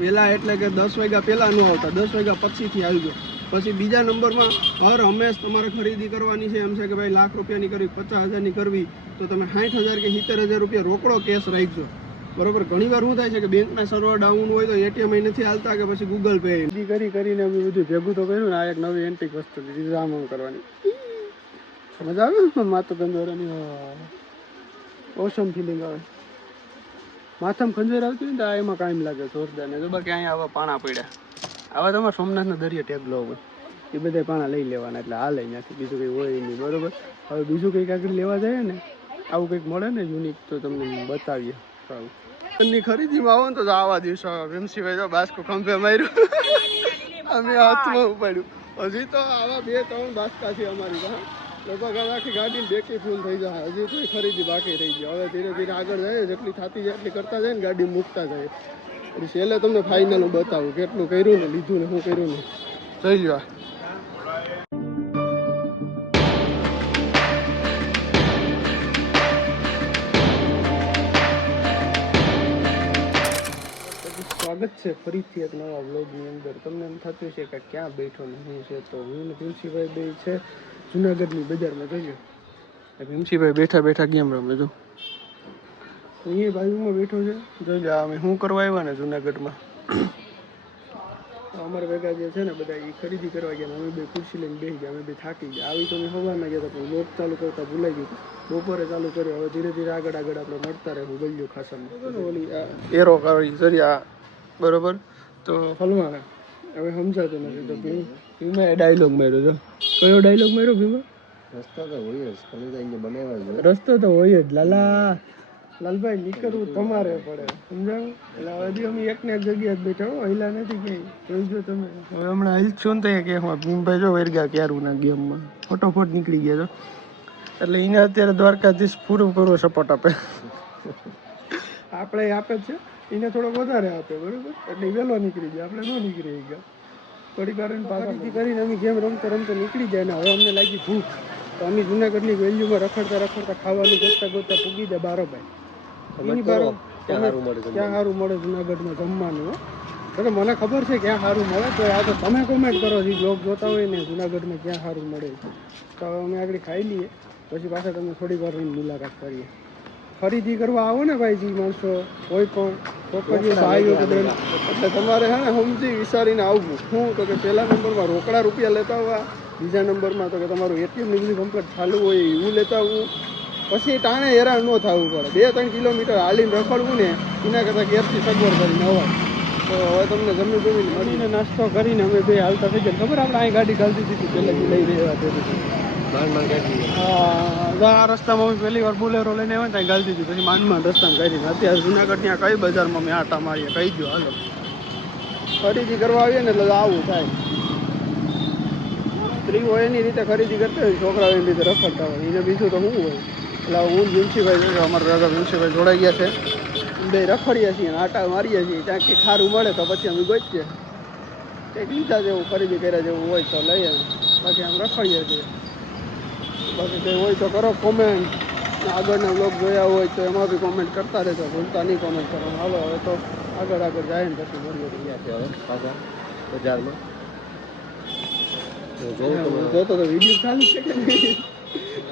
વહેલા એટલે કે દસ વાગ્યા પહેલાં ન આવતા, દસ વાગ્યા પછીથી આવજો. પછી બીજા નંબરમાં હર હંમેશ તમારે ખરીદી કરવાની છે, એમ છે કે ભાઈ લાખ રૂપિયાની કરવી, પચાસ હજારની કરવી, તો તમે સાઠ હજાર કે સિત્તેર હજાર રૂપિયા રોકડો કેશ રાખજો. બરોબર? ઘણી વાર શું થાય છે કે બેંકના સર્વર ડાઉન હોય તો એટીએમ નથી હાલતા કે પછી ગૂગલ પે કરી કરીને અમે બધું ભેગું તો કર્યું ને, આ એક નવી એન્ટિક વસ્તુ લીધી આમ કરવાની. મજા આવે માથું ગંદોરાની ઓસમ ફિલિંગ આવે. માથામાં ખંજર આવતી હોય ને તો એમાં કાયમ લાગે જોરદાર ને બાકી અહીંયા આવા પાણા પડ્યા. આવા તમારા સોમનાથના દરિયા ટેબલો હોય. એ બધા પાણા લઈ લેવાના એટલે હાલે ત્યાંથી બીજું કંઈ હોય નહીં, બરોબર? હવે બીજું કંઈક આગળ લેવા જાય ને, આવું કંઈક મળે ને યુનિક તો તમને બતાવીએ. સારું. ખરીદીમાં આવો ને તો આવા દિવસો ભીમસીભાઈ જો બાસ્કો ખંભે માર્યું. અમે હાથમાં ઉપાડ્યું. હજી તો આવા બે, ત્રણ બાસ્કા છે અમારી પાસે. લગભગ આખી ગાડીની બેકી ફૂલ થઈ જાય. હજી તો ખરીદી બાકી રહી ગઈ. હવે ધીરે ધીરે આગળ જાય, જેટલી થતી જાય એટલી કરતા જાય ને ગાડી મૂકતા જાય. પછી છેલ્લે તમને ફાઇનલ બતાવું કેટલું કર્યું ને લીધું ને શું કર્યું ને. થઈ લ્યો સ્વાગત છે ફરીથી એક નવા વ્લોગની અંદર. તમને એમ થતું છે કે ક્યાં બેઠો નહીં છે તો હું ને ભીમસીભાઈ બે છે. જુનાગઢની બજારમાં જોઈએ. ભીમસીભાઈ બેઠા બેઠા ગેમ રમે જો એ બાજુમાં બેઠો છે. જોઈ અમે શું કરવા આવ્યા ને જુનાગઢમાં? તો અમારા ભેગા જે છે ને બધા એ ખરીદી કરવા ગયા અમે બે ખુરશી લઈને બેસી ગયા. અમે બે થાકી ગયા. આવી તો અમે સવારના ગયા હતા પણ લોક ચાલુ કરતા ભૂલાઈ ગયું. બપોરે ચાલુ કર્યો. હવે ધીરે ધીરે આગળ આગળ આપણે મળતા રહેવું ગયો ખાસામાં. ઓલી આ એરો કરી જરિયા બરોબર? તો ફલમાં હવે સમજાતું નથી તો ભીમ ડાયલોગ માર્યો તો કયો ડાયલોગ માર્યો ભીમા? રસ્તો તો હોય જ તમે તો અહીંયા બનાવ્યા રસ્તો તો હોય જ લાલા. લાલભાઈ નીકળવું તમારે પડે સમજાવું એટલે હજી અમે એક ને એક જગ્યાએ જ બેઠા હો હિલા નથી ક્યાંય. જોઈજો તમે. હવે હમણાં હિલ છો ને તો કે હું ભીમભાઈ જો વેરગા ક્યારું ના ગેમમાં ફટોફટ નીકળી ગયા એટલે એને અત્યારે દ્વારકાધીશ પૂરું પૂરો સપોર્ટ આપે. આપણે આપે જ છે એને થોડો વધારે આપે બરોબર? એટલે વહેલો નીકળી જાય આપણે ન નીકળી ગયા. થોડીક વાર પાછી કરીને અમે ગેમ રમતો રમતો નીકળી જાય ને હવે અમને લાગી ભૂખ. તો અમે જુનાગઢની વેલ્યુમાં રખડતા રખડતા ખાવાનું ગોતતા ગોતતા પૂગી જાય બારોબાઈ એની બારો ક્યાં સારું મળે ક્યાં સારું મળે જુનાગઢમાં જમવાનું એટલે મને ખબર છે ક્યાં સારું મળે તો આ તો તમે કોમેન્ટ કરો જે બ્લોગ જોતા હોય ને જુનાગઢમાં ક્યાં સારું મળે તો અમે આગળ ખાઈ લઈએ પછી પાછા તમે થોડીક વાર મુલાકાત કરીએ. ખરીદી કરવા આવો ને ભાઈજી માણસો, કોઈ પણ એટલે તમારે હે ને સમજી વિચારીને આવવું. શું તો કે પહેલા નંબરમાં રોકડા રૂપિયા લેતા આવવા, બીજા નંબરમાં તો કે તમારું એટીએમ નીકળી કમ્પ્લેટ ચાલુ હોય એવું લેતા આવવું. પછી ટાણે હેરાન ન થવું પડે. બે ત્રણ કિલોમીટર હાલીને રખડવું ને, એના કરતાં ગેસથી સગવડ કરીને અવાય તો હવે તમને જમી જમીને મળીને નાસ્તો કરીને અમે બે હાલતા થઈ ગયા. ખબર આપણે અહીં ગાડી ગાલતી હતી પહેલાંથી લઈ રહ્યા હા આ રસ્તામાં પહેલી વાર બોલેરો લઈને આવ્યા ત્યાં ગાલતી હતી પછી માંડમાં રસ્તામાં કાઢી અત્યારે જુનાગઢ ત્યાં કઈ બજારમાં મેં આટા મારીએ, કહી દો હાલો. ખરીદી કરવા આવીએ ને એટલે આવું થાય. સ્ત્રીઓ એની રીતે ખરીદી કરતા હોય, છોકરાઓ એની રીતે રખડતા હોય. એને બીજું તો શું હોય. એટલે હું ભીમસીભાઈ જોયો અમારા ભેગા ભીમસીભાઈ જોડાઈ ગયા છે. બે રખડીએ છીએ આટા મારીએ છીએ. ત્યાં કે ખારું મળે તો પછી અમે ગોચીએ કંઈક લીધા જેવું, ખરીદી કર્યા જેવું હોય તો લઈએ. પછી આમ રખડીએ છીએ. બાકી કંઈ હોય તો કરો કોમેન્ટ આગળના બ્લોગ જોયા હોય તો એમાં બી કોમેન્ટ કરતા રહેજો. ભૂલતા નહીં કોમેન્ટ કરવાનું. હાલો હવે તો આગળ આગળ જાય ને પછી તો ગયા છે હવે? પાછા બજારમાં? તમે જોતો તો વીડિયો ચાલુ છે કે નહીં?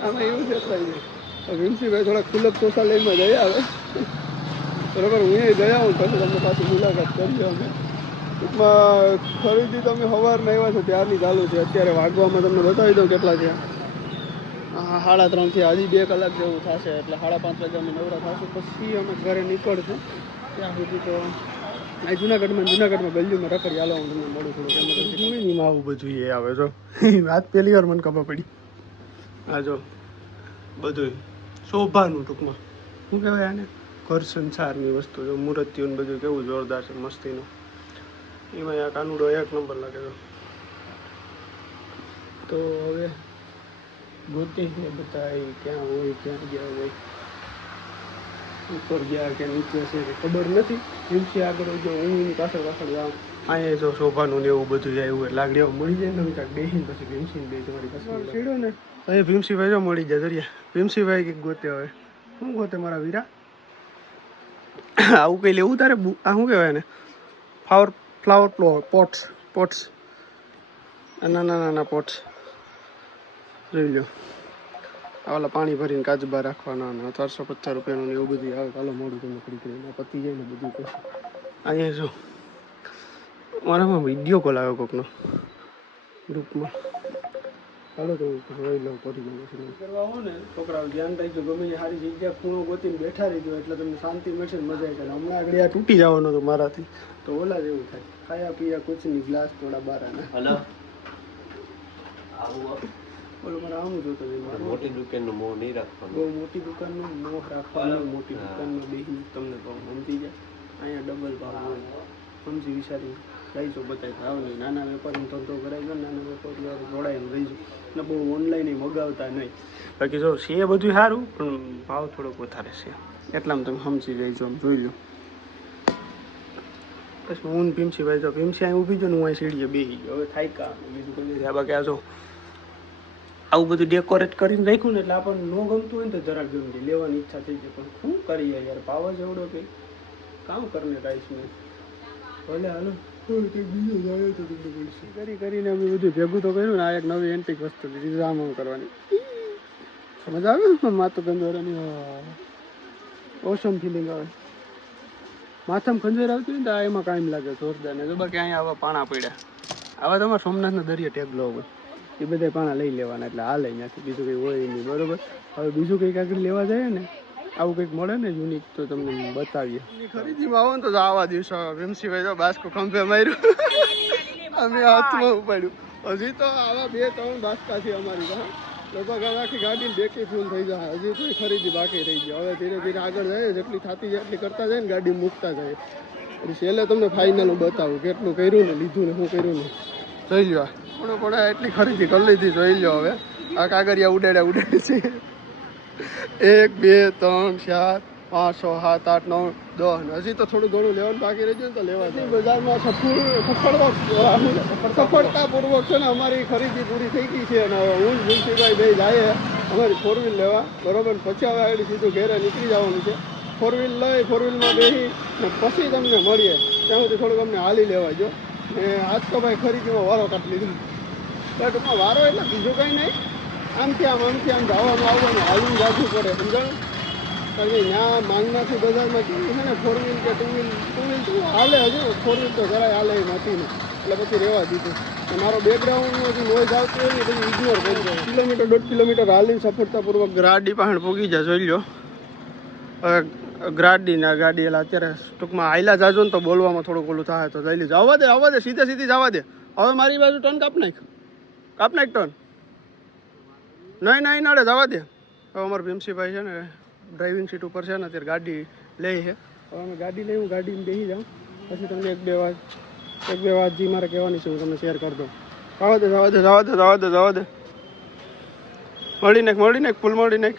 આમાં એવું છે થાય વિમસીભાઈ થોડા ખુલ્લક ચોસાલયમાં જઈ આવે બરાબર હું એ ગયા હું પછી તમને પાછી મુલાકાત કરી અમે. ટૂંકમાં ખરીદી તમે સવારના આવ્યા છો ત્યારની ચાલુ છે. અત્યારે વાગવામાં તમને બતાવી દઉં કેટલા છે સાડા ત્રણથી હજી બે કલાક જેવું થશે, એટલે સાડા પાંચ વાગે અમે નવરા થશું, પછી અમે ઘરે નીકળશું. ત્યાં સુધી તો આ જુનાગઢમાં જુનાગઢમાં ગલીમાં રખડી હાલો હું તમને મળું થોડું પછી આવું બધું એ આવે જો વાત પહેલી વાર મને ખબર પડી. આ જો, બધું શોભાનું ટૂંકમાં. શું કહેવાય આને? ઘર સંસારની વસ્તુ, જો મૂર્તિઓ બધું કેવું જોરદાર છે, મસ્તીનું. એમાં આ કાનુડો એક નંબર લાગે છે. તો હવે ગોતી છે બધા એ ક્યાં હોય ક્યાં ગયા હોય. ઉપર ગયા કે નીચે છે કે ખબર નથી. જીવસી આગળ જો હું એની પાછળ પાછળ જાઉં અહીંયા જો શોભાનું ને એવું બધું જાય એવું લાગડી એવું મળી જાય ને કાંઈક બેસીને પછી ભીમસિંહ બે તમારી પાસે છેડો ને? અહીંયા ભીમસિંહભાઈ જો મળી જાય દરિયા. ભીમસીભાઈ કંઈક ગોતે હવે. શું ગોતે મારા વીરા? આવું કંઈ લેવું તારે? આ શું કહેવાય ને ફ્લાવર ફ્લાવર પોટ્સ પોટ્સ નાના નાના પોટ્સ જોઈ લો ઓલા પાણી ભરીને કાચબા રાખવાના અને ચારસો પચાસ રૂપિયાનું એવું બધું આવે ચાલો મોડું તમને કરી કરીને પતી જાય ને બધું પછી અહીંયા જો. મારામાં વીડિયો કોલ આવ્યો કોકનો. ગ્રુપમાં ચાલો તો જોઈ લઉં કરી લઉં પછી કરવા આવો ને છોકરાઓ ધ્યાન રાખજો ગમે તે સારી જગ્યા ખૂણો ગોતીને બેઠા રહીજો એટલે તમને શાંતિ મળશે ને મજા આવે. હમણાં આગળ આ તૂટી જવાનો તો મારાથી. તો ઓલા જેવું થાય. ખાયા પીયા કુછ નહીં ગ્લાસ થોડા બારાના. હલો. ઓલો મારે આમ જોતો હતો મોટી દુકાન મોહ મોં નહીં રાખવાનો. બહુ મોટી દુકાનનું મોહ રાખવાનો મોટી દુકાનમાં બેસી તમને કહું સમજી જાય. અહીંયા ડબલ ભાવ હોય સમજી વિચારી રહીશો બતાવી ભાવ નહીં. નાના વેપારીનો ધંધો કરાવી ગયો નાના વેપારી વાર જોડાઈને રહીશું ને બહુ ઓનલાઈન મગાવતા નહીં. બાકી જો છે બધું સારું પણ ભાવ થોડોક વધારે છે. એટલામાં તમે સમજી જઈજો આમ જોઈ લો. પછી હું ભીમસી ભાઈ જો ભીમસી અહીં ઊભી જો ને હું અહીં સીડીએ બેસી ગયો. હવે થાય કા બીજું કોઈ બાકી આ જો આવું બધું ડેકોરેટ કરીને રાખ્યું ને એટલે આપણને ન ગમતું હોય ને તો જરાક ગમે છે લેવાની ઈચ્છા થઈ જાય પણ શું કરીએ યાર? પાવર જવડો કે કામ કરને રાઈસ ને. ભલે હાલો. બીજું જાય તો તમને કરી કરીને અમે બધું ભેગું તો કર્યું ને આ એક નવી એન્ટિક વસ્તુ લીધી રામ આમ કરવાની. સમજ આવે ને માથું ગંદોરાની ઓસમ ફિલિંગ આવે. માથામાં ખંજર આવતી હોય ને તો આ એમાં કાયમ લાગે જોરદાર ને. તો બાકી અહીંયા આવા પાણા પડ્યા. આવા તમારા સોમનાથના દરિયા ટેગલો હોય. એ બધા પાણા લઈ લેવાના એટલે હાલે ત્યાંથી બીજું કંઈ હોય નહીં, બરોબર? હવે બીજું કંઈક આગળ લેવા જાય ને, આવું કંઈક મળે ને યુનિક તો તમને બતાવીએ. ખરીદીમાં આવો ને તો આવા દિવસો ભીમસિંહભાઈ તો બાસ્કો ખંભે માર્યું. અમે હાથમાં ઉપાડ્યું. હજી તો આવા બે ત્રણ બાસ્કા છે અમારી લગભગ આખી ગાડીની બેકી ફૂલ થઈ જાય. હજી તો ખરીદી બાકી રહી ગઈ. હવે ધીરે ધીરે આગળ જાય, જેટલી થતી જાય એટલી કરતા જાય ને ગાડી મૂકતા જાય. છેલ્લે તમને ફાઇનલ બતાવું કેટલું કર્યું ને લીધું ને શું કર્યું ને. જોઈ લો પણ પણ એટલી ખરીદી કરી લીધી, જોઈ લો હવે. આ કાગળિયા ઉડાડ્યા ઉડાડે છે. એક, બે, ત્રણ, ચાર, પાંચ, છ, સાત, આઠ, નવ, દસ. હજી તો થોડું ઘણું લેવાનું બાકી રહી ને તો લેવા બજારમાં સફળ, સફળતા સફળતાપૂર્વક છે ને અમારી ખરીદી પૂરી થઈ ગઈ છે અને હવે હું જ મુનશીભાઈ બે જાય અમારી ફોર વ્હીલ લેવા. બરોબર? પછી હવે આગળ સીધું ઘેરે નીકળી જવાનું છે. ફોર વ્હીલ લઈ ફોર વ્હીલમાં બેસી ને પછી તમને મળીએ. ત્યાં સુધી થોડુંક અમને હાલી લેવા જો. આજ તો ભાઈ ખરીદીમાં વારો કાઢી લીધો. બટમાં વારો એટલે બીજું કંઈ નહીં. આમથી આમ આમથી આમ જવાનું આવવાનું, હાલીને જાજવું પડે, સમજાણું? કારણ કે ત્યાં માંગનાથી બજારમાં કેવું છે ને ફોર વ્હીલ કે ટુ વ્હીલ ટુ વ્હીલ તો હાલે હજુ ફોર વ્હીલ તો જરાય હાલે એમ હતી ને. એટલે પછી રહેવા દીધું. મારો બેકગ્રાઉન્ડનો જે નોઈઝ આવતો હોય કિલોમીટર, દોઢ કિલોમીટર હાલીને સફળતાપૂર્વક ગાડી પાસે પોગી જાય જોઈ લો હવે ગાડી ના ગાડી એટલે અત્યારે ટૂંકમાં આયલા જાજો ને તો બોલવામાં થોડુંક ઓલું થાય તો જઈ લીધું. આવવા દે આવવા દે, સીધે સીધી જવા દે. હવે મારી બાજુ ટર્ન કાપ નાખ. કાપ નાખ ટર્ન નહીં નહીં નડે, જવા દે. હવે અમારા ભીમસીભાઈ છે ને ડ્રાઇવિંગ સીટ ઉપર છે ને, અત્યારે ગાડી લે છે. હવે અમે ગાડી લઈ, હું ગાડીમાં બેસી જાઉં. પછી તમને એક, બે વાત, એક, બે વાત જે મારે કહેવાની છે, હું તમને શેર કરી દઉં. જવા દે જવા દે જવા દે જવા દે જવા દે. મળી નાખ મળી નાખ, ફૂલ મળી નાખ.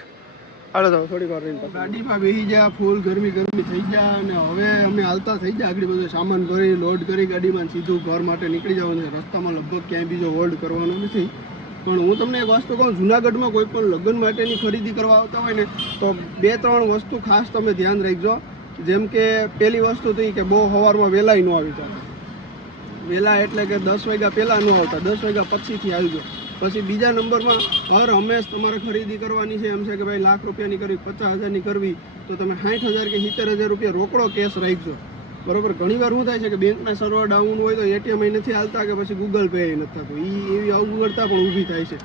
હાલો તો થોડીક વાર રહીને ગાડીમાં ફૂલ ગરમી ગરમી થઈ ગયા અને હવે અમે હાલતા થઈ ગયા આગળ સામાન ભરી લોડ કરી ગાડીમાં સીધું ઘર માટે નીકળી જવાનું રસ્તામાં લગભગ ક્યાંય બીજો હોલ્ડ કરવાનો નથી. પણ હું તમને એક વસ્તુ કહું, જુનાગઢમાં કોઈ પણ લગ્ન માટેની ખરીદી કરવા આવતા હોય ને, તો બે ત્રણ વસ્તુ ખાસ તમે ધ્યાન રાખજો. જેમ કે પહેલી વસ્તુ તો કે બહુ સવારમાં વહેલાય ન આવી જતા વહેલા એટલે કે દસ વાગ્યા પહેલાં ન આવતા, દસ વાગ્યા પછીથી આવજો. પછી બીજા નંબરમાં હર હંમેશ તમારે ખરીદી કરવાની છે. એમ છે કે ભાઈ લાખ રૂપિયાની કરવી, પચાસ હજારની કરવી, તો તમે સાઠ હજાર કે સિત્તેર હજાર રૂપિયા રોકડો કેશ રાખજો. બરોબર? ઘણી વાર શું થાય છે કે બેંકના સર્વર ડાઉન હોય તો એટીએમ નથી હાલતા કે પછી ગૂગલ પે નથી થતું. એ એવી અવગડતા પણ ઊભી થાય છે.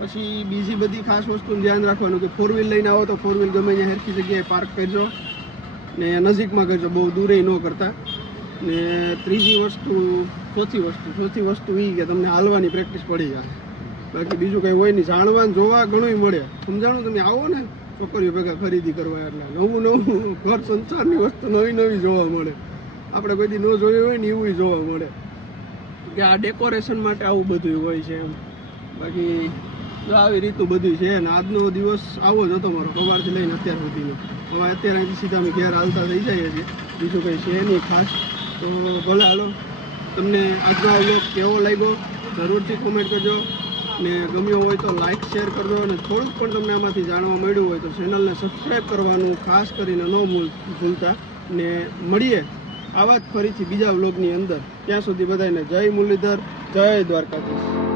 પછી બીજી બધી ખાસ વસ્તુનું ધ્યાન રાખવાનું કે ફોર વ્હીલ લઈને આવો તો ફોર વ્હીલ ગમે ત્યાં હેરખી જગ્યાએ પાર્ક કરજો ને નજીકમાં કરજો, બહુ દૂરે ન કરતા. ને ત્રીજી વસ્તુ, ચોથી વસ્તુ ચોથી વસ્તુ એ કે તમને હાલવાની પ્રેક્ટિસ પડી જાય. બાકી બીજું કંઈ હોય નહીં. જાણવા જોવા ઘણું મળે. સમજાણું તમે? આવો ને. છોકરીઓ ભેગા ખરીદી કરવા એટલે નવું નવું ઘર સંસારની વસ્તુ નવી નવી જોવા મળે. આપણે કોઈ દી ન જોયું હોય ને એવું જોવા મળે. કે આ ડેકોરેશન માટે આવું બધું હોય છે એમ. બાકી જો આવી રીતનું બધું છે અને આજનો દિવસ આવો જ હતો મારો. સવારથી લઈને અત્યાર સુધીનો. હવે અત્યારે સીધા અમે ઘેર હાલતા થઈ જઈએ છીએ. બીજું કંઈ છે નહીં ખાસ. તો ભલે હાલો. તમને આજનો આ કેવો લાગ્યો? જરૂરથી કોમેન્ટ કરજો. ને ગમ્યો હોય તો લાઇક શેર કરજો અને થોડુંક પણ તમને આમાંથી જાણવા મળ્યું હોય તો ચેનલને સબસ્ક્રાઈબ કરવાનું ખાસ કરીને ન ભૂલતા. ને મળીએ આવા જ ફરીથી બીજા વ્લોગની અંદર. ત્યાં સુધી બધાને જય મુરલીધર, જય દ્વારકાધીશ.